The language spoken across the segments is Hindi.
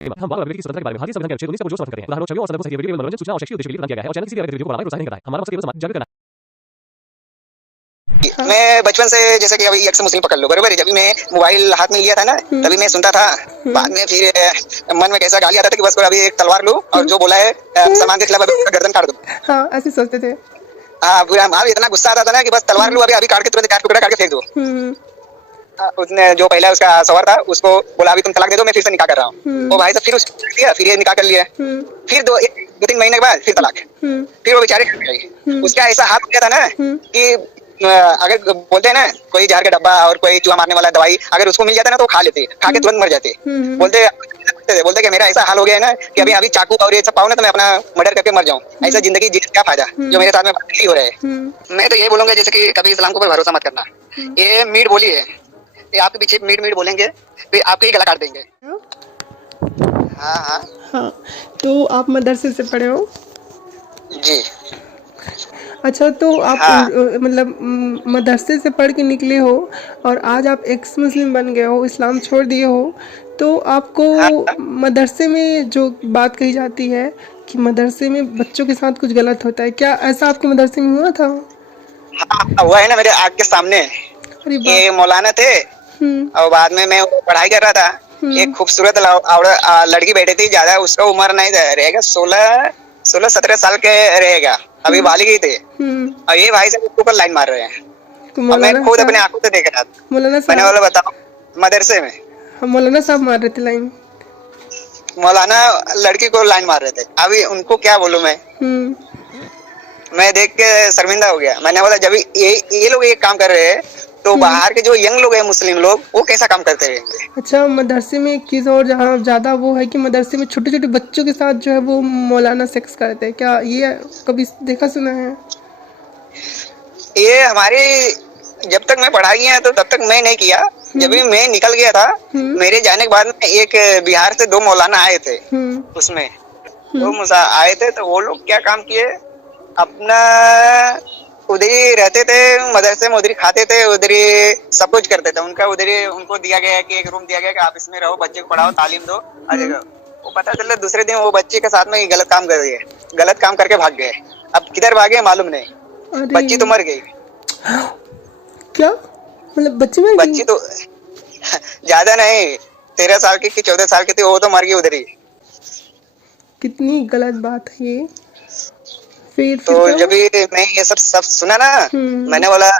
हम बार-बार की स्वतंत्रता के बारे में भारतीय संविधान के अनुच्छेद 19 को जोर समर्थन करते हैं। उदाहरणों, छवियों और संदर्भों से वीडियो मनोरंजन, सूचना और शैक्षिक उद्देश्य के लिए प्रदान किया गया है और चैनल किसी भी गतिविधि को बढ़ाने प्रोत्साहित नहीं करता है। हमारा मकसद केवल समाज जागरूक करना। मैं बचपन से जैसे कि अभी एक मुस्लिम पकड़ लो बरोबर है, जब भी मैं मोबाइल हाथ में लिया था ना तभी मैं सुनता था। बाद में फिर मन में कैसा गाली आता था कि बस अभी एक तलवार लूं और जो बोला है मुसलमान के खिलाफ अभी गर्दन काट दूं। हाँ, ऐसे सोचते थे। हाँ, पूरा इतना गुस्सा आता था ना कि बस तलवार लूं अभी काट के तुरंत काट टुकड़ा काट के फेंक दूं। उसने जो पहला उसका सवार था उसको बोला अभी तुम तलाक दे दो, मैं फिर से निकाह कर रहा हूँ। वो भाई तो फिर उसको लिया, फिर ये निकाह कर लिया। फिर 2-3 महीने के बाद फिर तलाक। फिर वो बेचारे उसका ऐसा हाथ हो गया था ना कि अगर बोलते हैं ना कोई जहर का डब्बा और कोई चूहा मारने वाला दवाई अगर उसको मिल जाता ना तो खा लेते, खा के तुरंत मर जाते। बोलते कि मेरा ऐसा हाल हो गया है ना कि अभी चाकू और ये सब पाऊं ना तो मैं अपना मर्डर करके मर जाऊं। ऐसा जिंदगी जी क्या फायदा जो मेरे साथ में हो रहा है। मैं तो ये बोलूंगा जैसे कि कभी इस्लाम के ऊपर भरोसा मत करना। ये मीट बोली है, ये आपके पीछे मीट बोलेंगे फिर आपके ही गला काट देंगे। हाँ, तो आप मदरसे से पढ़े हो? जी। अच्छा, तो आप मतलब मदरसे से पढ़ के निकले हो और आज आप एक्स मुस्लिम बन गए हो, इस्लाम छोड़ दिए हो, तो आपको मदरसे में जो बात कही जाती है कि मदरसे में बच्चों के साथ कुछ गलत होता है, क्या ऐसा आपके मदरसे में हुआ था? हाँ, हुआ है ना मेरे आँख के सामने। ये मौलाना थे और बाद में मैं पढ़ाई कर रहा था। एक खूबसूरत लड़की बैठी थी, ज्यादा उसका उम्र नहीं रहेगा, 16-17 साल के रहेगा, अभी बालिग थे। और ये भाई साहब उसके ऊपर लाइन मार रहे हैं और मैं खुद अपने आंखों से देख रहा था। मैंने बोला बताओ मदरसे में मौलाना साहब मार रहे थे लाइन, मौलाना लड़की को लाइन मार रहे थे। अभी उनको क्या बोलूं मैं देख के शर्मिंदा हो गया। मैंने बोला जब ये लोग एक काम कर रहे हैं तो बाहर के जो यंग लोग हैं मुस्लिम लोग वो कैसा काम करते रहेंगे। अच्छा, मदरसे में एक चीज़ और जहाँ ज़्यादा वो है कि मदरसे में छोटे छोटे बच्चों के साथ जो है वो मौलाना सेक्स करते हैं, क्या ये कभी देखा सुना है? ये हमारे जब तक मैं पढ़ाई है तो तब तक मैं नहीं किया। जब भी मैं निकल गया था मेरे जाने के बाद में एक बिहार से 2 मौलाना आए थे। उसमें 2 आए थे तो वो लोग क्या काम किए, अपना उधर ही रहते थे मदरसे में, उधर ही खाते थे, उधर ही सब कुछ करते थे। उनका उधर ही उनको दिया गया कि एक रूम दिया गया कि आप इसमें रहो, बच्चे को पढ़ाओ, तालीम दो। वो पता चला दूसरे दिन वो बच्चे के साथ में गलत काम कर गए, गलत काम करके भाग गए। अब किधर भागे मालूम नहीं, बच्ची तो मर गई। क्या मतलब बच्ची तो ज्यादा नहीं, 13 साल की 14 साल की थी, वो तो मर गई उधर ही। कितनी गलत बात है ये। फिर तो जब भी मैं ये सब सुना ना मैंने बोला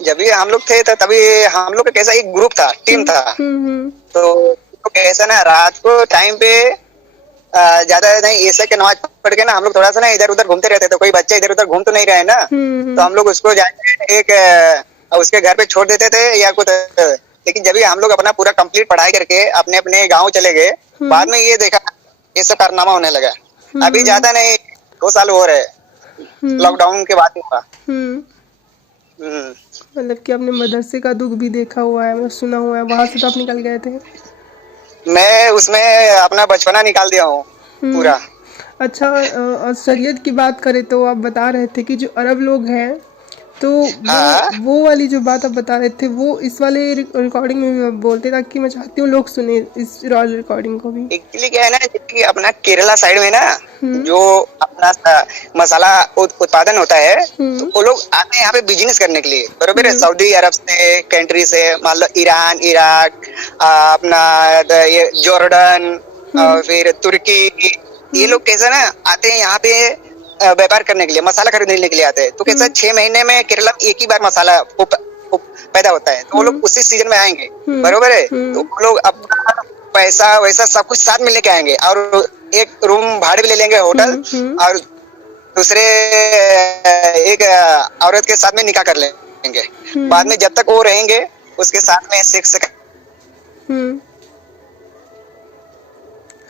जब भी हम लोग थे तो तभी हम लोग का कैसा एक ग्रुप था, टीम था। तो कैसा ना रात को टाइम पे ज्यादा नहीं ऐसा के नमाज पढ़ के ना हम लोग थोड़ा सा ना इधर उधर घूमते रहते थे। कोई बच्चा इधर उधर घूम तो नहीं रहे ना, तो हम लोग उसको जाके एक उसके घर पे छोड़ देते थे या कुछ। लेकिन जब भी हम लोग अपना पूरा कंप्लीट पढ़ाई करके अपने अपने गाँव चले गए, बाद में ये देखा ये सब कारनामा होने लगा। अभी ज्यादा नहीं 2 साल हो रहे, लॉकडाउन के बाद हुआ। मतलब कि आपने मदरसे का दुख भी देखा हुआ है, मतलब सुना हुआ है, वहां से तो आप निकल गए थे। मैं उसमें अपना बचपना निकाल दिया हूँ पूरा। अच्छा, शरीयत की बात करें तो आप बता रहे थे कि जो अरब लोग हैं तो वो वाली जो बात आप बता रहे थे वो इस वाले रिकॉर्डिंग में भी बोलते, ताकि मैं चाहती हूँ लोग सुने इस रिकॉर्डिंग को भी। एक्चुअली क्या है ना कि अपना केरला साइड में ना जो अपना मसाला उत्पादन होता है तो वो लोग आते हैं यहाँ पे बिजनेस करने के लिए, बरोबर है। सऊदी अरब से कंट्री से मान लो ईरान, इराक, अपना ये जॉर्डन और फिर तुर्की, ये लोग कैसे ना आते हैं यहाँ पे व्यापार करने के लिए, मसाला खरीदने के लिए आते हैं। तो कैसा 6 महीने में केरला एक ही बार मसाला पैदा होता है, तो वो लोग उसी सीजन में आएंगे, बरोबर है। तो वो लोग अपना पैसा वैसा सब कुछ साथ में लेके आएंगे और एक रूम भाड़े भी ले लेंगे होटल, और दूसरे एक औरत के साथ में निकाह कर लेंगे। बाद में जब तक वो रहेंगे उसके साथ में सेक्स।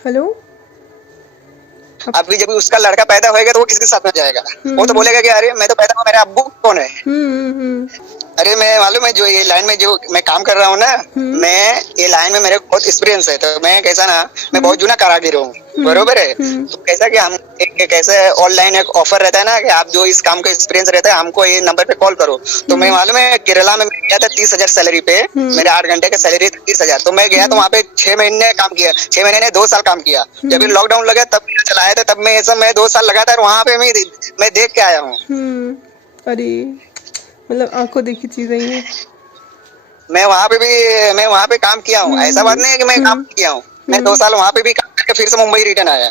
हेलो, अभी जब उसका लड़का पैदा होएगा तो वो किसके साथ में जाएगा? वो तो बोलेगा कि अरे मैं तो पैदा हुआ, मेरा अब्बू कौन है? अरे मैं मालूम है, जो ये लाइन में जो मैं काम कर रहा हूँ ना, मैं ये लाइन में मेरे को बहुत एक्सपीरियंस है। तो मैं कैसा ना, मैं बहुत जूना कारागिर हूँ, बरोबर है। तो कैसा कि हम एक कैसे ऑनलाइन एक ऑफर रहता है ना कि आप जो इस काम का एक्सपीरियंस रहता है हमको ये नंबर पे कॉल करो। तो मैं मालूम है केरला में मैं गया था 30,000 सैलरी पे, मेरे 8 घंटे का सैलरी 30,000। तो मैं गया तो वहाँ पे 6 महीने काम किया, 6 महीने ने 2 साल काम किया। जब ये लॉकडाउन लगा तब चलाया था, तब मैं ऐसा मैं 2 साल लगातार वहाँ पे मैं देख के आया हूँ। अरे मतलब आंखों देखी चीजें ये। मैं वहाँ पे काम किया हूँ, ऐसा बात नहीं है कि मैं काम किया हूँ। मैं 2 साल वहाँ पे भी काम करके फिर से मुंबई रिटर्न आया।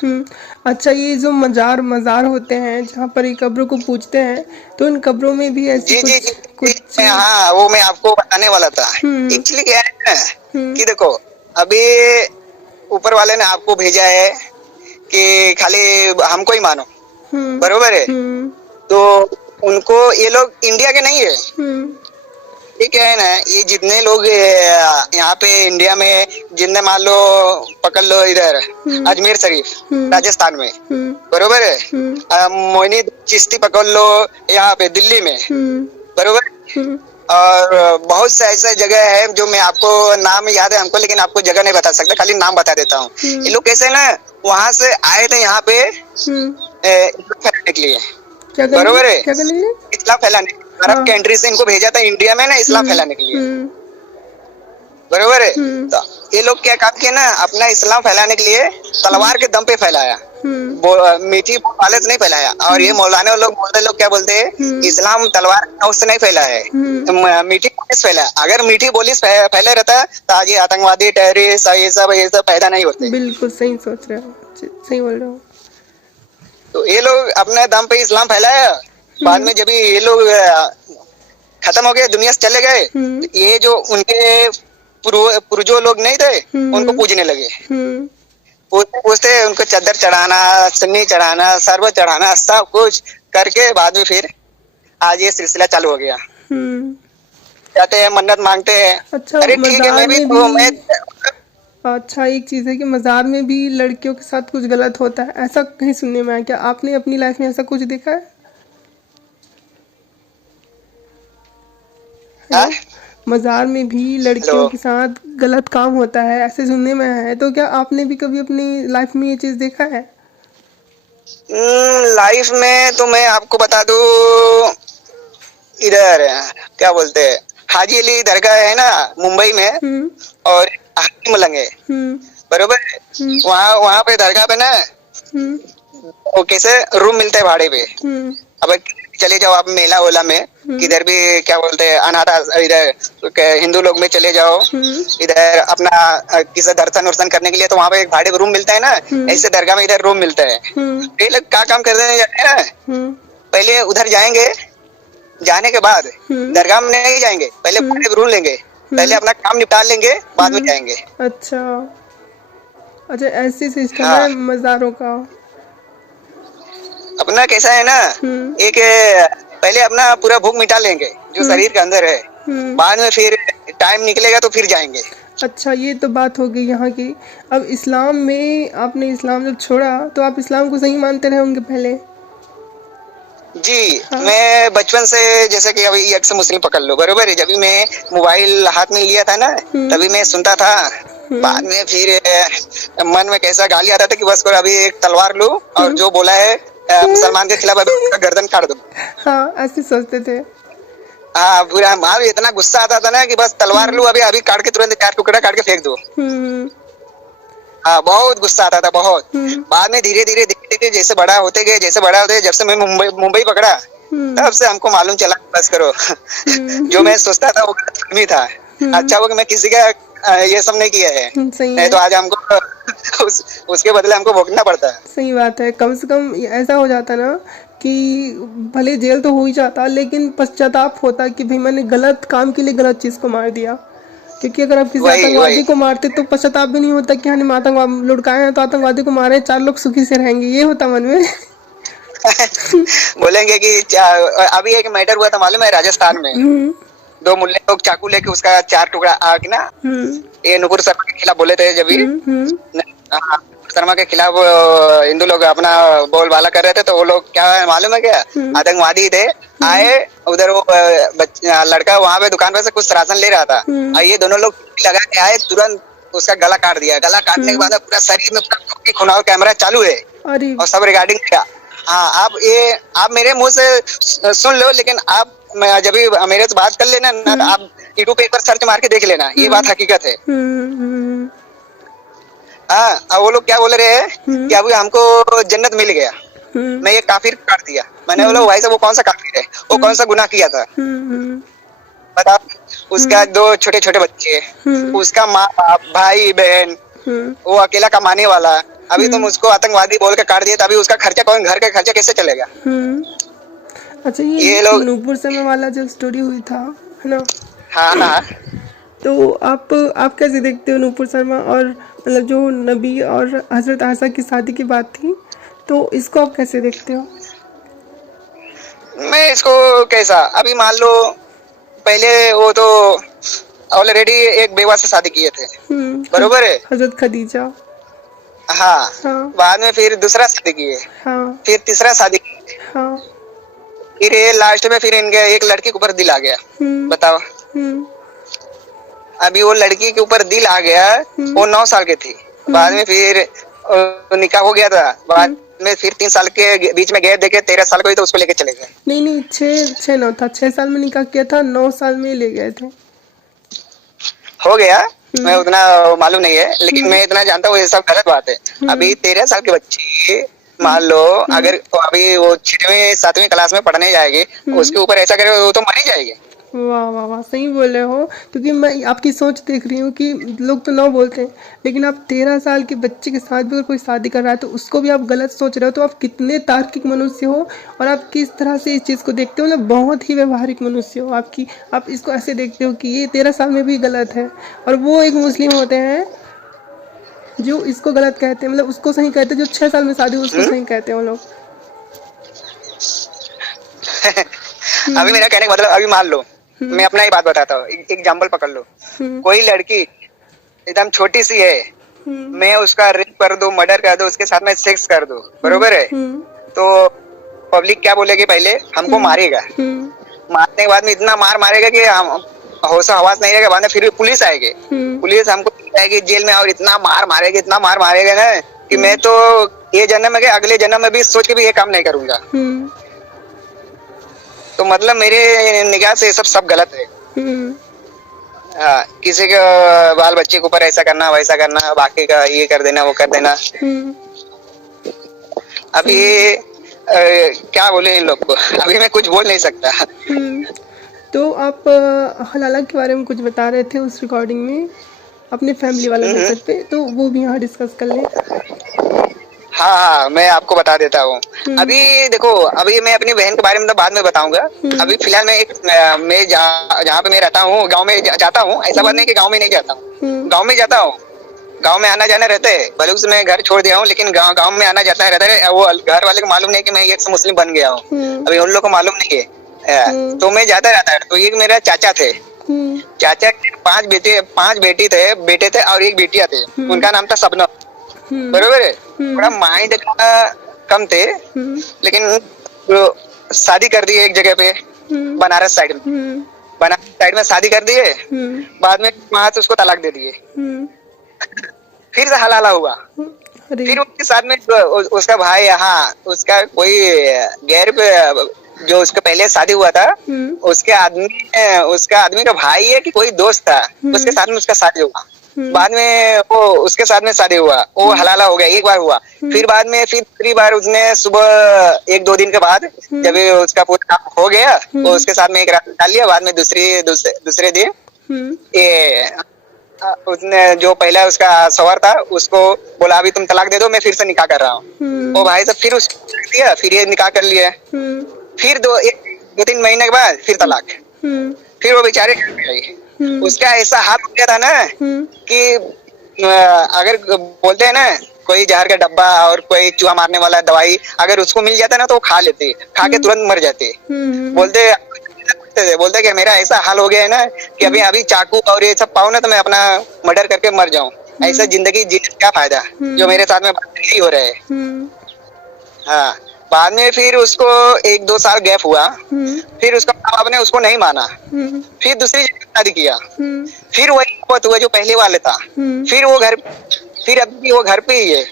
अच्छा, ये जो मजार होते हैं जहाँ पर ये कब्रों को पूजते हैं, तो इन कब्रों में भी ऐसी कुछ हाँ, वो मैं आपको बताने वाला था। एक्चुअली क्या है ना कि देखो, अभी ऊपर वाले ने आपको भेजा है कि खाली हमको ही मानो, बरोबर है। तो उनको, ये लोग इंडिया के नहीं है, ये क्या है ना, ये जितने लोग यहाँ पे इंडिया में, जितने मान लो पकड़ लो इधर अजमेर शरीफ राजस्थान में, बरोबर है। मोइनी चिश्ती पकड़ लो यहाँ पे दिल्ली में, बरोबर। और बहुत से ऐसा जगह है जो मैं आपको नाम याद है हमको, लेकिन आपको जगह नहीं बता सकता, खाली नाम बता देता हूँ। ये लोग कैसे ना वहां से आए थे यहाँ पे फैलाने के लिए, बरोबर है, इस्लाम फैलाने। अरब कंट्री से इनको भेजा था इंडिया में ना इस्लाम फैलाने के लिए, बरोबर है। तो ये लोग क्या काम किया ना, अपना इस्लाम फैलाने के लिए तलवार के दम पे फैलाया, मीठी बोले से नहीं फैलाया। और ये मौलाना लोग बोलते, लोग क्या बोलते हैं, इस्लाम तलवार उससे नहीं फैला है, मीठी बोली से फैला। अगर मीठी बोली फैले रहता तो आज ये आतंकवादी टेररिस्ट ये सब पैदा नहीं होते। बिल्कुल सही सोच रहे हो, सही बोल रहे हो। तो ये लोग अपने दम पे इस्लाम फैलाया, बाद में जब ये लोग खत्म हो गए, दुनिया से चले गए, तो ये जो उनके पूर्वजों लोग नहीं थे उनको पूजने लगे। पूछते उनको चद्दर चढ़ाना, सन्नी चढ़ाना, शरबत चढ़ाना, सब कुछ करके बाद में फिर आज ये सिलसिला चालू हो गया। जाते हैं, मन्नत मांगते हैं। अच्छा, अरे ठीक है, अच्छा, एक चीज है कि मजार में भी लड़कियों के साथ कुछ गलत होता है, ऐसा कहीं सुनने में आया क्या? आपने अपनी लाइफ में ऐसा कुछ देखा है? मजार में भी लड़कियों के साथ गलत काम होता है, ऐसे सुनने में आया है। तो क्या आपने भी कभी अपनी लाइफ में ये चीज देखा है? लाइफ में तो मैं आपको बता दूं, इधर क्या बोलते हैं, हाजी अली दरगाह है ना मुंबई में, और हाजी मलंग है, बरोबर। वहाँ पे दरगाह पे ना वो कैसे रूम मिलते हैं भाड़े पे। अब चले जाओ आप मेला ओला में, किधर भी क्या बोलते हैं अनाथ, इधर हिंदू लोग में चले जाओ, इधर अपना किसी दर्शन वर्शन करने के लिए, तो वहाँ पे एक भाड़े पे रूम मिलता है ना, ऐसे दरगाह में इधर रूम मिलता है। ये लोग क्या काम करते हैं ना, पहले उधर जाएंगे, जाने के बाद दरगाह में नहीं जाएंगे, पहले भाड़े पे रूम लेंगे, पहले अपना काम निपटा लेंगे, बाद में जाएंगे। अच्छा, ऐसी सिस्टम है मज़ारों का। अपना कैसा है ना, एक पहले अपना पूरा भूख मिटा लेंगे जो शरीर के अंदर है, बाद में फिर टाइम निकलेगा तो फिर जाएंगे। अच्छा, ये तो बात हो गई यहाँ की। अब इस्लाम में आपने इस्लाम जब छोड़ा तो आप इस्लाम को सही मानते रहे होंगे पहले? जी, मैं बचपन से, जैसे कि अभी एक से मुस्लिम पकड़ लो, बरोबर है। जब भी मैं मोबाइल हाथ में लिया था ना, तभी मैं सुनता था। बाद में फिर मन में कैसा गाली आता था कि बस करो, अभी एक तलवार लूं और जो बोला है मुसलमान के खिलाफ अभी गर्दन काट दो। हाँ, ऐसे सोचते थे। हाँ, पूरा मार, इतना गुस्सा आता था ना कि बस तलवार लूं अभी काट के तुरंत 4 टुकड़ा काट के फेंक दो। हाँ, बहुत गुस्सा आता था, बहुत। बाद में धीरे धीरे जैसे बड़ा होते गए, जब से मैं मुंबई पकड़ा, तब से हमको मालूम चला बस करो जो मैं सोचता था वो गलतफहमी था। अच्छा वो कि मैं किसी का ये सब नहीं किया है, नहीं तो आज हमको उसके बदले हमको भोगना पड़ता है। सही बात है। कम से कम ऐसा हो जाता ना कि भले जेल तो हो ही जाता, लेकिन पश्चाताप होता कि भाई मैंने गलत काम के लिए गलत चीज को मार दिया। क्योंकि अगर आप किसी आतंकवादी को मारते तो पश्चाताप भी नहीं होता कि हमने आतंकवाद लुढ़काए हैं तो आतंकवादी को मारे, 4 लोग सुखी से रहेंगे, ये होता मन में बोलेंगे कि अभी एक मैटर हुआ था मालूम है, राजस्थान में 2 मुल्ले लोग चाकू लेके उसका 4 टुकड़ा आग ना, ये नुपुर शर्मा के खिलाफ बोले थे जब भी, शर्मा के खिलाफ हिंदू लोग अपना बोलबाला कर रहे थे, तो वो लोग क्या है मालूम है क्या, आतंकवादी थे, आए उधर, वो लड़का वहां पे दुकान पे से कुछ राशन ले रहा था, और ये दोनों लोग लगा के आए, तुरंत उसका गला काट दिया। गला काटने के बाद पूरा शरीर में पूरा खून, और कैमरा चालू है और सब रिकॉर्डिंग किया। हाँ, आप मेरे मुंह से सुन लो, लेकिन आप जब भी मेरे से बात कर लेना ना, तो आप यूट्यूब पे एक बार सर्च मार के देख लेना, ये बात हकीकत है। हाँ, अब वो लोग क्या बोल रहे हैं कि अभी हमको जन्नत मिल गया, मैं ये काफिर काट दिया। मैंने बोला भाई साहब, वो कौन सा काफिर है, वो कौन सा गुनाह किया था बताओ। उसका 2 छोटे छोटे बच्चे, उसका माँ बाप भाई बहन, वो अकेला कमाने वाला, अभी तुम उसको आतंकवादी बोल के काट दिया, तो अभी उसका खर्चा कौन, घर का खर्चा कैसे चलेगा। अच्छा, ये लोग नूपुर शर्मा वाला जो स्टोरी हुई था, है ना? हाँ। तो आप कैसे देखते हो नूपुर शर्मा, और मतलब जो नबी और हजरत आयशा की शादी की बात थी, तो इसको आप कैसे देखते हो? मैं इसको कैसा, अभी मान लो पहले वो तो ऑलरेडी एक बेवा से शादी किए थे, बरोबर है, हजरत खदीजा। हाँ। बाद में फिर दूसरा शादी किए, फिर तीसरा शादी किए, फिर ये लास्ट में फिर इनके एक लड़की के ऊपर दिल आ गया, बताओ। अभी वो लड़की के ऊपर दिल आ गया, वो 9 साल की थी, बाद में फिर निकाह हो गया था, बाद में फिर 3 साल के बीच में गए, देखे 13 साल को ही, तो उसको लेके चले गए। नहीं, 6 9 था, 6 साल में निकाह किया था, 9 साल में ले गए थे, हो गया। मैं उतना मालूम नहीं है, लेकिन मैं इतना जानता हूँ ये सब गलत बात है। अभी 13 साल के बच्ची मान लो, अगर अभी वो 6वीं 7वीं क्लास में पढ़ने जाएगी, उसके ऊपर ऐसा करे, वो तो मर ही जाएगी। वाह वाह वाह, सही बोल रहे हो। क्योंकि मैं आपकी सोच देख रही हूँ कि लोग तो ना बोलते हैं, लेकिन आप 13 साल के बच्चे के साथ भी अगर कोई शादी कर रहा है तो उसको भी आप गलत सोच रहे हो, तो आप कितने तार्किक मनुष्य हो, और आप किस तरह से इस चीज़ को देखते हो, मतलब बहुत ही व्यवहारिक मनुष्य हो। आप इसको ऐसे देखते हो कि ये 13 साल में भी गलत है, और वो एक मुस्लिम होते हैं जो इसको गलत कहते हैं, मतलब उसको सही कहते हैं, जो 6 साल में शादी उसको सही कहते हैं वो लोग। अभी मेरा कहने का मतलब, अभी मान लो मैं अपना ही बात बताता हूँ, एग्जाम्पल पकड़ लो, कोई लड़की एकदम छोटी सी है, मैं उसका रेप कर दूं, मर्डर कर दूं, उसके साथ में सेक्स कर दूं, बरोबर है, तो पब्लिक क्या बोलेगी, पहले हमको मारेगा, मारने के बाद में इतना मार मारेगा कि हम होश हवास नहीं रहेगा, बाद में फिर पुलिस आएगी, पुलिस हमको जाएगी जेल में, और इतना मार मारेगी, इतना मार मारेगा ना, कि मैं तो ये जन्म में अगले जन्म में भी सोच के भी ये काम नहीं करूंगा। तो मतलब मेरे निगाह से ये सब गलत है। किसी के बाल बच्चे के ऊपर ऐसा करना, वैसा करना, बाकी का ये कर देना, वो कर देना। अभी क्या बोले इन लोग को, अभी मैं कुछ बोल नहीं सकता। तो आप हलाला के बारे में कुछ बता रहे थे उस रिकॉर्डिंग में, अपने फैमिली वाले मैटर पे, तो वो भी यहाँ डिस्कस कर लें। हाँ, मैं आपको बता देता हूँ। अभी देखो, अभी मैं अपनी बहन के बारे में तो बाद में बताऊंगा। अभी फिलहाल मैं जहाँ पे मैं रहता हूँ, गांव में जाता हूँ। ऐसा बात नहीं कि गांव में नहीं जाता हूँ, गांव में जाता हूँ, गांव में आना जाना रहता है। भले उसमें घर छोड़ दिया हूँ, लेकिन गांव में आना जाता रहता है। वो घर वाले को मालूम नहीं कि मैं एक मुस्लिम बन गया हूँ, अभी उन लोग को मालूम नहीं है, तो मैं जाता रहता है। तो एक मेरा चाचा थे, चाचा के 5 बेटे थे और एक बेटियां थे। उनका नाम था सबना, बरोबर है। थोड़ा माइंड का कम थे, लेकिन शादी कर दी एक जगह पे, बनारस साइड में शादी कर दिए। बाद में वहां से उसको तलाक दे दिए। फिर से हलाला हुआ। फिर उसके साथ में उसका भाई, यहाँ उसका कोई गैर पे, जो उसका पहले शादी हुआ था, उसका आदमी का भाई है कि कोई दोस्त था, उसके साथ में उसका शादी हुआ। बाद में वो उसके साथ में शादी हुआ, वो हलाला हो गया, एक बार हुआ। फिर बाद में फिर दूसरी बार उसने सुबह 1-2 दिन के बाद, जब उसका पूरा हो गया, वो उसके साथ में एक रात डाल लिया। बाद में दूसरे दिन ये उसने जो पहला उसका सवार था, उसको बोला अभी तुम तलाक दे दो, मैं फिर से निकाह कर रहा हूँ। वो भाई साहब फिर उसको दिया, फिर ये निकाह कर लिया। फिर 2-3 महीने के बाद फिर तलाक। फिर वो बेचारे उसका ऐसा हाथ हो गया था ना कि अगर बोलते हैं ना, कोई जहर का डब्बा और कोई चूहा मारने वाला दवाई अगर उसको मिल जाता ना, तो वो खा लेते, खा के तुरंत मर जाते। बोलते कि मेरा ऐसा हाल हो गया है ना कि अभी चाकू और ये सब पाऊं ना, तो मैं अपना मर्डर करके मर जाऊं। ऐसा जिंदगी जीने का क्या फायदा, जो मेरे साथ में यही हो रहा है। हाँ, बाद में फिर उसको 1-2 साल गैप हुआ, फिर उसका माँ बाप ने उसको नहीं माना, फिर दूसरी जगह शादी किया, फिर वही बात हुआ जो पहले वाले था, फिर वो घर, फिर अभी वो घर पे ही है।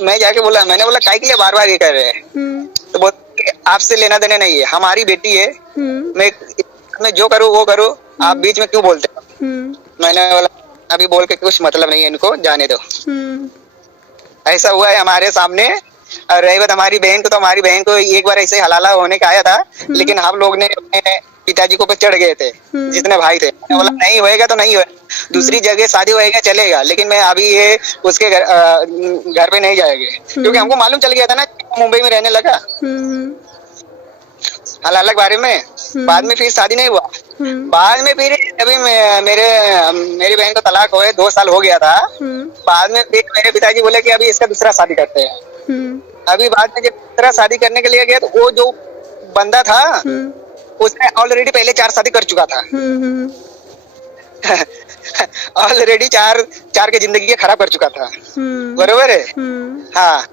मैं जाके बोला, मैंने बोला काहे के लिए बार बार ये कर रहे हैं, तो बोलते आपसे लेना देना नहीं है, हमारी बेटी है, मैं जो करूँ वो करूँ, आप बीच में क्यों बोलते हो। मैंने बोला अभी बोल के कुछ मतलब नहीं है, इनको जाने दो। ऐसा हुआ है हमारे सामने। और रही बात हमारी बहन को, तो हमारी बहन को एक बार ऐसे हलाला होने का आया था, लेकिन हम लोग ने अपने पिताजी को पे चढ़ गए थे, जितने भाई थे। मैंने बोला नहीं होएगा तो नहीं होएगा, दूसरी जगह शादी होएगा चलेगा, लेकिन मैं अभी ये उसके घर पे नहीं जाएंगे, क्योंकि हमको मालूम चल गया था ना मुंबई में रहने लगा हलाला के बारे में। बाद में फिर शादी नहीं हुआ। बाद में फिर अभी मेरी बहन को तलाक हुए 2 साल हो गया था। बाद में फिर मेरे पिताजी बोले कि अभी इसका दूसरा शादी करते हैं। अभी बाद में जब दूसरा शादी करने के लिए गया, तो वो जो बंदा था उसने ऑलरेडी पहले 4 शादी कर चुका था। ऑलरेडी 4 की जिंदगी खराब कर चुका था, बरोबर है। हाँ,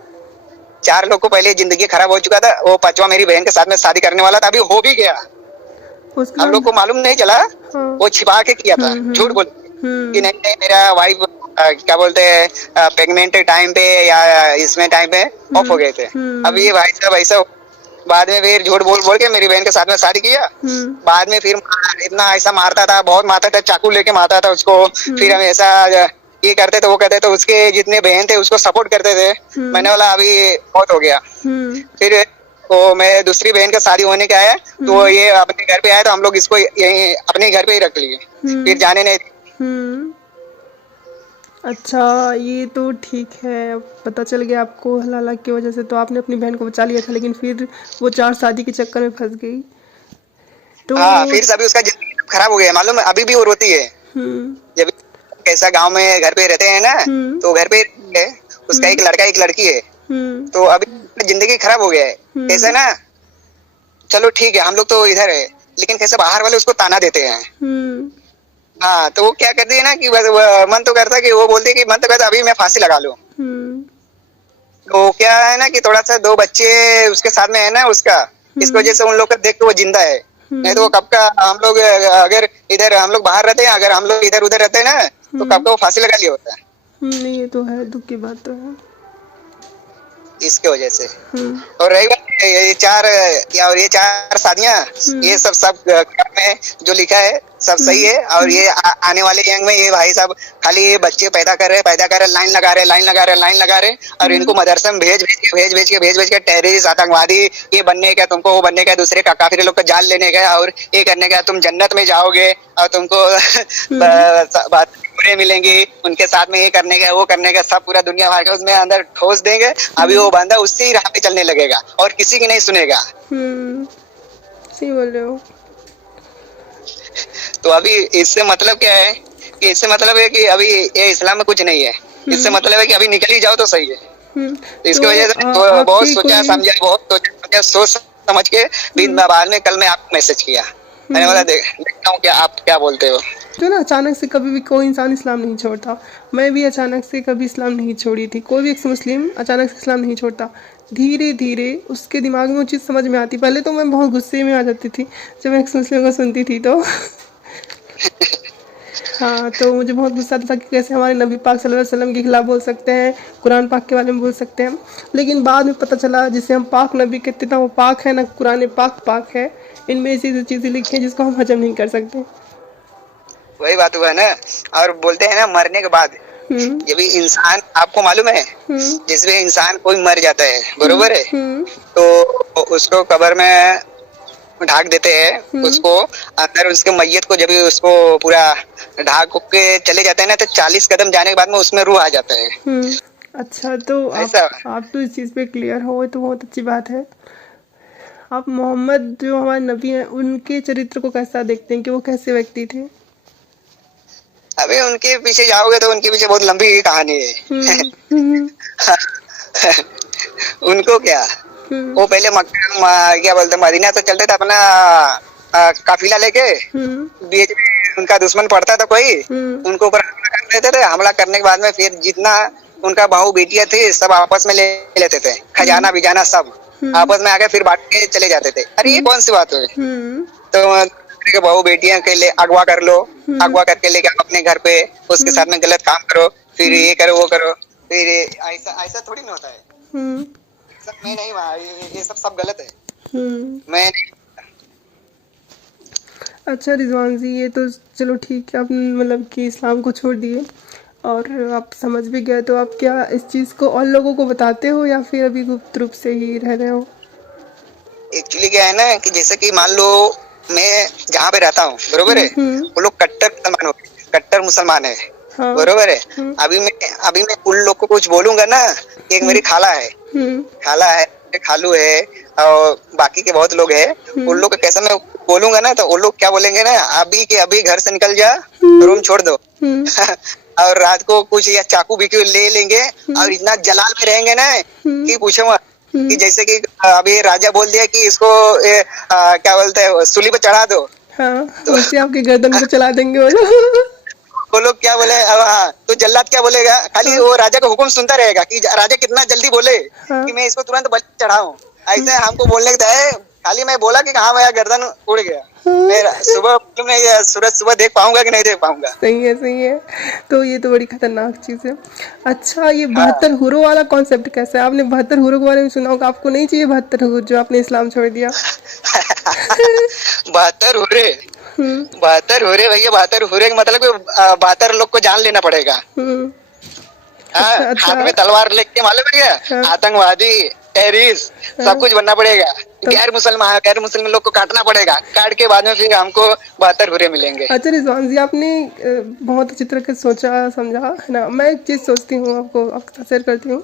4 लोग को पहले जिंदगी खराब हो चुका था, वो 5वां मेरी बहन के साथ में शादी करने वाला था, अभी हो भी गया। हम लोग को मालूम नहीं चला, वो छिपा के किया था, झूठ बोल कि नहीं मेरा वाइफ क्या बोलते हैं प्रेग्नेंट टाइम पे या इसमें टाइम पे ऑफ हो गए थे। अब ये भाई साहब ऐसा, बाद में फिर झूठ बोल के मेरी बहन के साथ में शादी किया। बाद में फिर इतना ऐसा मारता था, बहुत मारता था, चाकू लेके मारता था उसको। फिर हम ऐसा ये करते थे वो करते थे, उसके जितने बहन थे उसको सपोर्ट करते थे। मैंने बोला अभी बहुत हो गया। फिर वो मैं दूसरी बहन का शादी होने का आया, तो ये अपने घर पे आया, तो हम लोग इसको यहीं अपने घर पे ही रख लिए, फिर जाने नहीं। अच्छा, ये तो ठीक है, पता चल गया आपको हलाला की वजह से, तो आपने अपनी बहन को बचा लिया था, लेकिन फिर वो 4 शादी के चक्कर में फंस गई। तो हाँ, फिर सभी उसका जिंदगी खराब हो गया, मालूम है। अभी भी वो रोती है जब कैसा गांव में घर पे रहते हैं ना, तो घर पे उसका एक लड़का एक लड़की है, तो अभी जिंदगी खराब हो गया है। कैसा ना, चलो ठीक है हम लोग तो इधर है, लेकिन कैसे बाहर वाले उसको ताना देते हैं। हाँ, तो वो क्या करती है ना कि मन तो करता है कि वो बोलती है कि मन तो करता अभी मैं फांसी लगा लूं। तो क्या है ना कि थोड़ा सा 2 बच्चे उसके साथ में है ना उसका, इस वजह से उन लोग को देख के वो जिंदा है। नहीं तो वो कब का, हम लोग अगर इधर हम लोग बाहर रहते हैं, अगर हम लोग इधर उधर रहते हैं ना, तो कब का वो फांसी लगा लिया होता है। नहीं, ये तो है, दुख की बात तो है इसके वजह से। और रही बात ये 4 शादियां, ये सब में जो लिखा है सब सही है। और ये आने वाले यंग में ये भाई साहब खाली ये बच्चे पैदा कर रहे, लाइन लगा रहे, और इनको मदरसे में भेज भेज के टेररिस्ट आतंकवादी ये बनने का, तुमको वो बनने का, दूसरे का काफिर लोग को जान लेने का और ये करने का, तुम जन्नत में जाओगे और तुमको बुरे मिलेंगे, उनके साथ में ये करने का वो करने का, सब पूरा दुनिया भर का उसमें अंदर ठोस देंगे। अभी वो बंदा उसी राह पे चलने लगेगा और किसी की नहीं सुनेगा। सही बोल रहे हो। तो अभी इससे मतलब क्या है कि इससे मतलब है कि अभी ये इस्लाम में कुछ नहीं है। इससे मतलब है कि अभी निकल ही जाओ तो सही है। तो इसकी वजह से तो बहुत सोचा समझा, सोच समझ के बाद में कल मैं आपको मैसेज किया। मैंने बोला देखता हूँ क्या आप क्या बोलते हो। जो ना अचानक से कभी भी कोई इंसान इस्लाम नहीं छोड़ता। मैं भी अचानक से कभी इस्लाम नहीं छोड़ी थी। कोई भी एक्स मुस्लिम अचानक से इस्लाम नहीं छोड़ता। धीरे धीरे उसके दिमाग में वो चीज़ समझ में आती। पहले तो मैं बहुत गुस्से में आ जाती थी जब मैं एक्स मुस्लिम को सुनती थी तो हाँ, तो मुझे बहुत गुस्सा आता था कि कैसे हमारे नबी पाक सल्लल्लाहु अलैहि वसल्लम के खिलाफ बोल सकते हैं, कुरान पाक के बारे में बोल सकते हैं। लेकिन बाद में पता चला जिसे हम पाक नबी कहते ना वो पाक है ना कुरान पाक है। इनमें ऐसी चीज़ें लिखी हैं जिसको हम हजम नहीं कर सकते। वही बात हुआ ना। और बोलते हैं ना मरने के बाद ये भी इंसान, आपको मालूम है जिसमें इंसान कोई मर जाता है बरोबर है तो उसको कब्र में ढाक देते हैं उसको अंदर, उसके मैयत को जब भी उसको पूरा ढाक के चले जाते हैं ना तो 40 कदम जाने के बाद में उसमें रूह आ जाता है। अच्छा, तो आप तो इस चीज़ पे क्लियर हो तो बहुत अच्छी बात है। आप मोहम्मद जो हमारे नबी हैं उनके चरित्र को कैसा देखते हैं कि वो कैसे व्यक्ति थे? अभी उनके पीछे जाओगे तो उनके पीछे बहुत लंबी कहानी है। उनको क्या वो पहले क्या बोलते मदीना से चलते थे अपना काफिला लेके, बीच में उनका दुश्मन पड़ता था कोई, उनको ऊपर हमला करते देते थे, हमला करने के बाद में फिर जितना उनका बहू बेटियां थी सब आपस में ले लेते थे, खजाना बिजाना सब आपस में आके फिर बांट के चले जाते थे। अरे ये कौन सी बात हुई? तो बहू बेटियां के लिए अगवा कर लो, अगवा करके लेके अपने घर पे उसके साथ में गलत काम करो, फिर ये करो वो करो, फिर ऐसा ऐसा थोड़ी ना होता है। सब मैं नहीं, ये सब गलत है। मैं नहीं। अच्छा रिजवान जी, ये तो चलो ठीक है, आपने मतलब कि इस्लाम को छोड़ दिए और आप समझ भी गए, तो आप क्या इस चीज़ को और लोगों को बताते हो या फिर अभी गुप्त रूप से ही रह रहे हो? एक्चुअली क्या है ना कि जैसे कि मान लो मैं जहाँ पे रहता हूँ, बरोबर है, वो लोग कट्टर मुसलमान है, हाँ। बरोबर है। अभी मैं उन लोग को कुछ बोलूंगा ना, एक मेरी खाला है, खालू है और बाकी के बहुत लोग हैं, उन लोग को कैसे मैं बोलूंगा ना, तो वो लोग क्या बोलेंगे ना, अभी के अभी घर से निकल जा, रूम छोड़ दो और रात को कुछ या चाकू बीकू ले लेंगे और इतना जलाल में रहेंगे ना कि पूछो मत। कि जैसे कि अभी राजा बोल दिया कि इसको क्या बोलते हैं, सूली पे चढ़ा दो, हाँ, तो उससे आपके गर्दन को चला देंगे वो लोग। वो लोग क्या बोले, अब हाँ तो जल्लाद क्या बोलेगा, खाली वो राजा का हुक्म सुनता रहेगा कि राजा कितना जल्दी बोले कि मैं इसको तुरंत बलि चढ़ाऊं। ऐसे हमको बोलने का है, खाली मैं बोला कि हाँ मेरा गर्दन उड़ गया, मैं सुबह में सूरज सुबह देख पाऊंगा कि नहीं देख पाऊंगा। सही है, सही है। तो ये तो बड़ी खतरनाक चीज़ है। अच्छा, ये 72 हुरों वाला कॉन्सेप्ट कैसा है? आपने 72 हुरों के बारे में सुना होगा, आपको नहीं चाहिए 72 हुर जो आपने इस्लाम छोड़ दिया? 72 हुरे, 72 हुरे भैया, 72 हुरे का मतलब 72 लोग को जान लेना पड़ेगा। हाथ में तलवार लेके, मालूम है, आतंकवादी टेररिस्ट सब कुछ बनना पड़ेगा। गैर मुसलमान लोग को काटना पड़ेगा, काट के बाद में फिर हमको 72 हुरे मिलेंगे। अच्छा रिजवान जी, आपने बहुत अच्छी तरह से सोचा समझा है ना। मैं एक चीज़ सोचती हूँ, आपको शेयर करती हूँ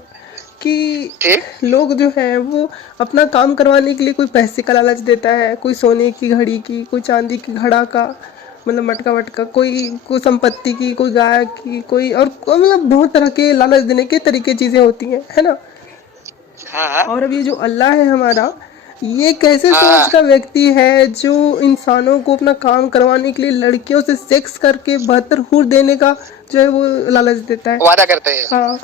कि लोग जो है वो अपना काम करवाने के लिए कोई पैसे का लालच देता है, कोई सोने की घड़ी की, कोई चांदी की घड़ा का, मतलब मटका वटका, कोई संपत्ति की, कोई गाय की, कोई और मतलब बहुत तरह के लालच देने के तरीके चीज़ें होती हैं, है ना। और अब ये जो अल्लाह है हमारा, ये कैसे सोच का व्यक्ति है जो इंसानों को अपना काम करवाने के लिए लड़कियों से सेक्स करके 72 हूर देने का जो है वो लालच देता है, वादा करते हैं। हाँ,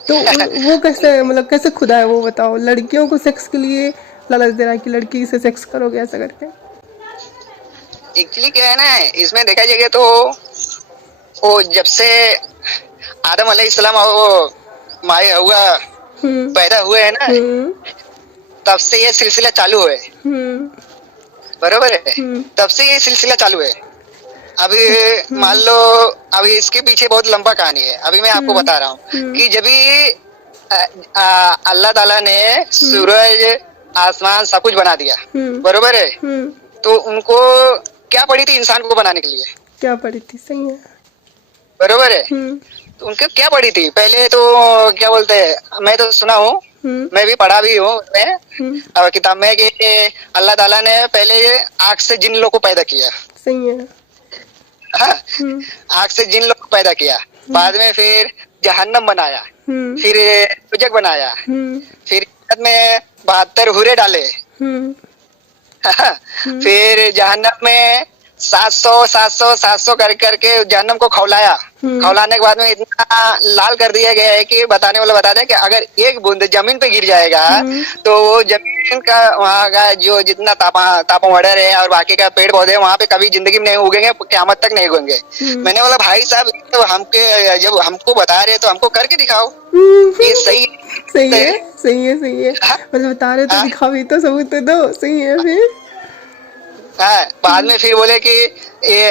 तो वो कैसे, मतलब कैसे खुदा है वो, बताओ। लड़कियों को सेक्स के लिए लालच दे रहा है कि लड़की से सेक्स करोगे ऐसा करके। एक्चुअली क्या है ना, इसमें देखा जाएगा तो वो जब से आदम अलैहिस्सलाम वो माया हुआ पैदा हुए है ना, तब से ये सिलसिला चालू है, बरोबर है, तब से ये सिलसिला चालू है। अभी मान लो, अभी इसके पीछे बहुत लंबा कहानी है। अभी मैं आपको बता रहा हूँ कि जब भी अल्लाह ताला ने सूरज आसमान सब कुछ बना दिया, बरोबर है, तो उनको क्या पड़ी थी इंसान को बनाने के लिए? क्या पड़ी थी? सही है, बरोबर है। तो उनके क्या पड़ी थी? पहले तो क्या बोलते हैं, मैं तो सुना हूँ, मैं भी पढ़ा भी हूँ मैं किताब में कि अल्लाह ताला ने पहले आग से जिन लोग को पैदा किया। सही है, हाँ, आग से जिन लोग को पैदा किया, बाद में फिर जहन्नम बनाया, फिर दोजख बनाया, फिर में 72 हुरे डाले, फिर जहन्नम में 700 करके जहन्नम को खौलाया। खौलाने के बाद में इतना लाल कर दिया गया है कि बताने वाला बताते हैं कि अगर एक बूंद जमीन पे गिर जाएगा तो वो जमीन का वहाँ का जो जितना तापमात्रा है और बाकी का पेड़ पौधे वहाँ पे कभी जिंदगी में नहीं उगेंगे, क़यामत तक नहीं उगेंगे। मैंने बोला भाई साहब, तो हमके जब हमको बता रहे तो हमको करके दिखाओ, ये सही है। मतलब बता रहे तो दिखाओ, भी तो सबूत तो दो। सही है। फिर बाद में फिर बोले कि ये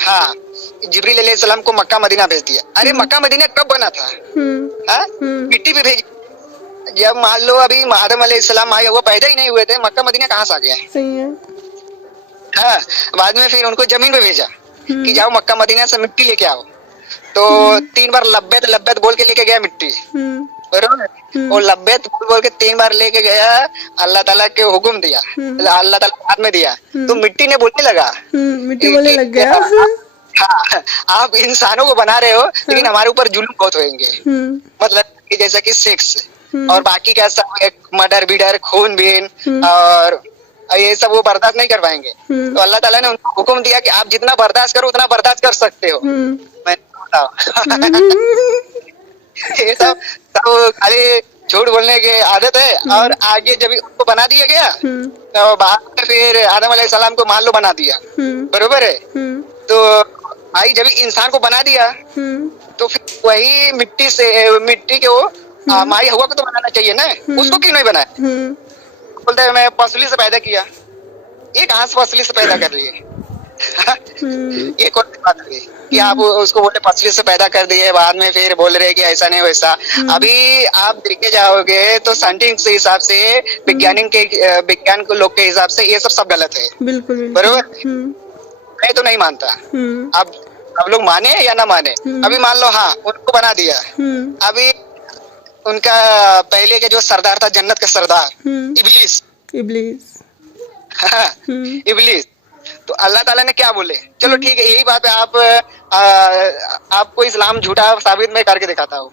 हाँ, जिब्रील अलैहिस्सलाम को मक्का मदीना भेज दिया। अरे मक्का मदीना कब बना था? मिट्टी पे भेज। जब मान लो अभी आदम अलैहिस्सलाम आए, वो पैदा ही नहीं हुए थे, मक्का मदीना कहाँ से आ गया? सही है। हाँ, बाद में फिर उनको जमीन पे भेजा कि जाओ मक्का मदीना से मिट्टी लेके आओ। तो 3 बार लब्बैत बोल के लेके गया मिट्टी, बरोबर। और लब्बैत बोल के 3 बार लेके गया, अल्लाह ताला के हुक्म दिया, अल्लाह ताला हाथ में दिया, तो मिट्टी ने बोलने लगा, मिट्टी बोलने लग गया, हाँ, आप इंसानों को बना रहे हो लेकिन हमारे ऊपर जुल्म बहुत होंगे। मतलब कि जैसे कि सेक्स और बाकी का सब, मर्डर बीडर, खून बीन और और ये सब वो बर्दाश्त नहीं कर पाएंगे। तो अल्लाह ताला ने उनको हुक्म दिया कि आप जितना बर्दाश्त करो उतना बर्दाश्त कर सकते हो। मैं बताओ ये सब खाली झूठ बोलने की आदत है। और आगे जब उनको बना दिया गया तो बाद में फिर आदम अलैहिस्सलाम को मान लो बना दिया, बरोबर है। तो भाई जब इंसान को बना दिया तो फिर वही मिट्टी के वो माई हवा को तो बनाना चाहिए ना, उसको क्यों नहीं बनाया? बोलते हैं मैं पसली से पैदा किया, ये कहाँ से पसली से पैदा कर रही है? ये कौन सी बात है कि आप उसको बोले पसली से पैदा कर दिए, बाद में फिर बोल रहे कि ऐसा नहीं वैसा। अभी आप देखे जाओगे तो साइंटिस्ट के हिसाब से, विज्ञान के लोग के हिसाब से ये सब गलत है, बिल्कुल बरोबर। मैं तो नहीं मानता। अब लोग माने या ना माने, अभी मान लो हाँ उनको बना दिया, अभी उनका पहले के जो सरदार था, जन्नत का सरदार इब्लीस, हाँ, इब्लीस। तो अल्लाह ताला ने क्या बोले, चलो ठीक है यही बात है, आपको इस्लाम झूठा साबित मैं करके दिखाता हूँ।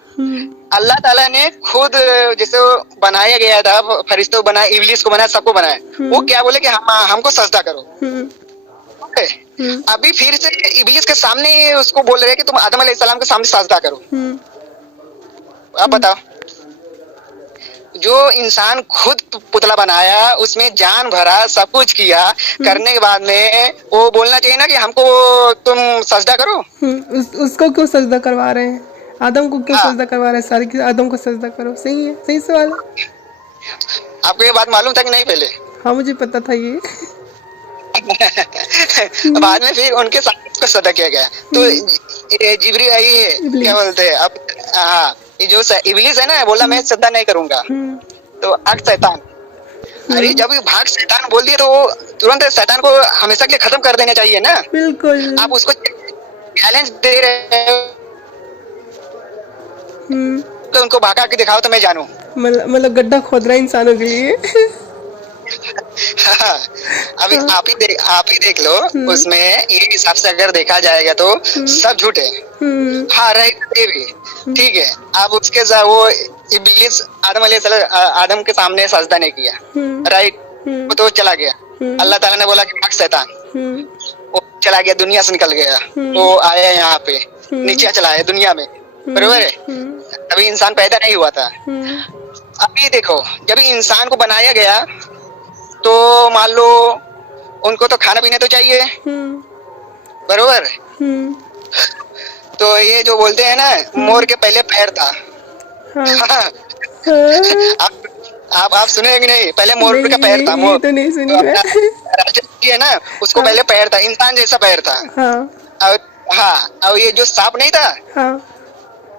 अल्लाह ताला ने खुद जैसे बनाया गया था, फरिश्तों को बनाया, इब्लीस को बनाया, सबको बनाया, वो क्या बोले कि हमको सजदा करो। अभी फिर से इब्लीस के सामने उसको बोल रहे हैं कि तुम आदम अलैहिस्सलाम के सामने सजदा करो। आप बताओ, जो इंसान खुद पुतला बनाया, उसमें जान भरा, सब कुछ किया, करने के बाद में वो बोलना चाहिए ना कि हमको तुम सजदा करो। उसको क्यों सजदा करवा रहे हैं? आदम को क्यों सजदा करवा रहे हैं? सारे की आदम को सजदा करो। सही है, सही सवाल है। आपको ये बात मालूम था कि नहीं पहले? हाँ मुझे पता था ये। बाद में फिर उनके साथ उसको सजदा किया गया। तो जिब्रील ये क्या बोलते हैं अब, हाँ ये जो इब्लीस है ना, बोला मैं सजदा नहीं करूंगा, तो अक शैतान, अरे जब भाग शैतान बोल दिए तो वो तुरंत शैतान को हमेशा के लिए खत्म कर देना चाहिए ना। बिल्कुल। आप उसको चैलेंज दे रहे हैं तो उनको भागा के दिखाओ तो मैं जानू। मतलब गड्ढा खोद रहा है इंसानों के लिए। अभी आप ही देख लो, उसमें ये हिसाब से अगर देखा जाएगा तो सब झूठ है। हाँ राइट, ये भी ठीक है। आप उसके साथ वो इब्लीस आदम के सामने सजदा नहीं किया, राइट, वो तो चला गया। अल्लाह ताला ने बोला कि भाग शैतान, वो चला गया, दुनिया से निकल गया, वो आया यहाँ पे, नीचे चला आया दुनिया में, बरोबर है। अभी इंसान पैदा नहीं हुआ था। अभी देखो जब इंसान को बनाया गया तो मान लो उनको तो खाना पीना तो चाहिए, बरोबर। तो ये जो बोलते हैं ना, मोर के पहले पैर था। आप सुने कि नहीं? पहले मोर का पैर था, मोर तो नहीं सुनी है ना, उसको पहले पैर था, इंसान जैसा पैर था। और ये जो सांप नहीं था,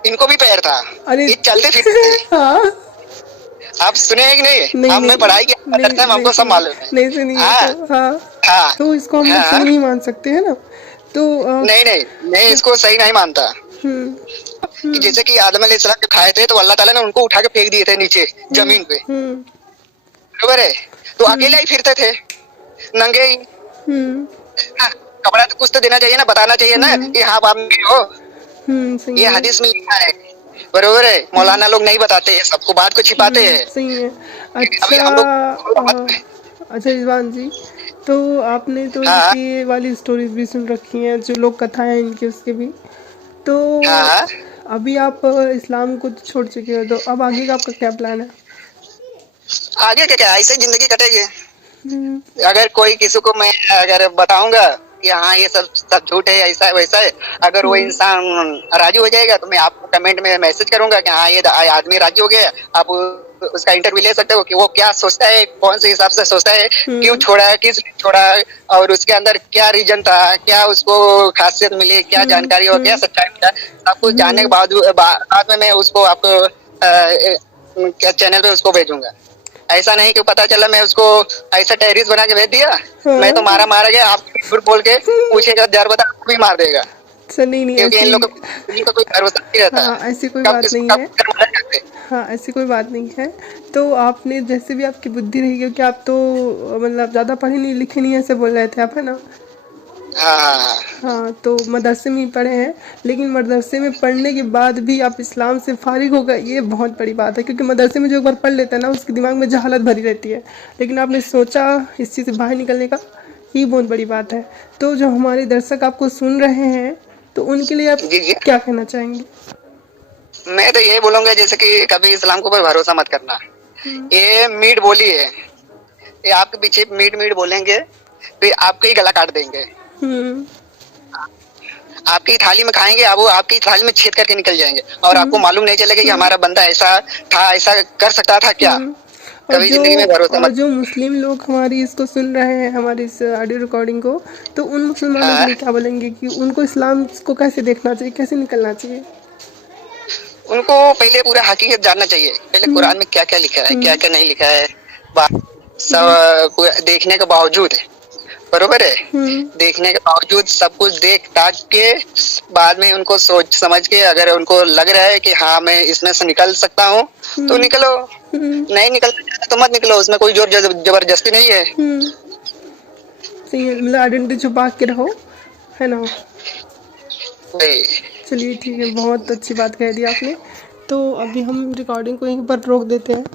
इनको भी पैर था, ये चलते फिरते। आप सुने कि नहीं? आप में पढ़ाई किया करते हैं, हमको सब मालूम है। नहीं सुनी है। तो इसको हम सही नहीं मान सकते है ना। तो नहीं इसको सही नहीं मानता। कि जैसे कि आदम अलैहिस्सलाम जो खाए थे तो अल्लाह ताला ने उनको उठा के फेंक दिए थे नीचे जमीन पे, बराबर है। तो अकेले ही फिरते थे, नंगे ही। कपड़ा तो कुछ तो देना चाहिए ना, बताना चाहिए ना कि हाँ आप हो। ये हदीस में लिखा है, बरोबर है। मौलाना लोग नहीं बताते हैं, सबको बात को छिपाते हैं। सही है। अच्छा रिजवान जी, तो आपने तो ये वाली स्टोरीज भी सुन रखी हैं, जो लोग कथाएं हैं इनकी, उसके भी। तो अभी आप इस्लाम को तो छोड़ चुके हो, तो अब आगे का आपका क्या प्लान है? आगे क्या, ऐसे जिंदगी कटेगी। अगर कोई किसी को मैं अगर बताऊंगा कि हाँ ये सब झूठ है, ऐसा वैसा है, अगर वो इंसान राजी हो जाएगा तो मैं आपको कमेंट में मैसेज करूंगा कि हाँ ये आदमी राजी हो गया। आप उसका इंटरव्यू ले सकते हो कि वो क्या सोचता है, कौन से हिसाब से सोचता है, क्यों छोड़ा है, किस लिए छोड़ा है, और उसके अंदर क्या रीजन था, क्या उसको खासियत मिली, क्या जानकारी और क्या सच्चाई मिला। सब कुछ जानने के बाद में मैं उसको आपको क्या चैनल पे उसको भेजूंगा। ऐसा नहीं कि पता चला मैं उसको ऐसा टेररिस्ट बना के भेज दिया, मैं तो मारा गया, आप झूठ बोल के पूछेगा, डर बता भी मार देगा। नहीं क्योंकि इन लोगों को कोई भरोसा नहीं रहता। ऐसी कोई बात नहीं है। हाँ ऐसी कोई बात नहीं है। तो आपने जैसे भी आपकी बुद्धि रही, क्योंकि आप तो मतलब ज़्यादा पढ़े नहीं लिखे नहीं, ऐसे बोल रहे थे आप, है ना? हाँ हाँ हाँ। हाँ, तो मदरसे में ही पढ़े हैं, लेकिन मदरसे में पढ़ने के बाद भी आप इस्लाम से फारिग हो गए, ये बहुत बड़ी बात है। क्योंकि मदरसे में जो एक बार पढ़ लेता है ना, उसके दिमाग में जहालत भरी रहती है, लेकिन आपने सोचा इस चीज़ से बाहर निकलने का, ये बहुत बड़ी बात है। तो जो हमारे दर्शक आपको सुन रहे हैं, तो उनके लिए आप जी जी। क्या कहना चाहेंगे? मैं तो ये बोलूंगा जैसे कि कभी इस्लाम के ऊपर भरोसा मत करना। ये मीठ बोली है, ये आपके पीछे मीठ मीठ बोलेंगे, फिर आपके ही गला काट देंगे। हम्म आपकी थाली में खाएंगे, अब वो आपकी थाली में छेद करके निकल जाएंगे, और आपको मालूम नहीं चलेगा कि हमारा बंदा ऐसा था, ऐसा कर सकता था क्या। और कभी जिंदगी में भरोसा मत। जो मुस्लिम लोग हमारी इसको सुन रहे हैं, हमारी इस ऑडियो रिकॉर्डिंग को, तो उन मुसलमानों के लिए क्या बोलेंगे कि उनको इस्लाम को कैसे देखना चाहिए, कैसे निकलना चाहिए? उनको पहले पूरा हकीकत जानना चाहिए, पहले कुरान में क्या क्या लिखा है, क्या क्या नहीं लिखा है, सब पूरा देखने के बावजूद, बरोबर है, देखने के बावजूद सब कुछ देख ताक के बाद में उनको सोच समझ के, अगर उनको लग रहा है कि हाँ मैं इसमें से निकल सकता हूँ तो निकलो, नहीं निकलना चाहते तो मत निकलो, उसमें कोई जोर जबरदस्ती नहीं है। सही है, मतलब आइडेंटिटी छुपा के रहो, है ना? चलिए ठीक है, बहुत अच्छी बात कह दी आपने। तो अभी हम रिकॉर्डिंग को यहीं पर रोक देते हैं।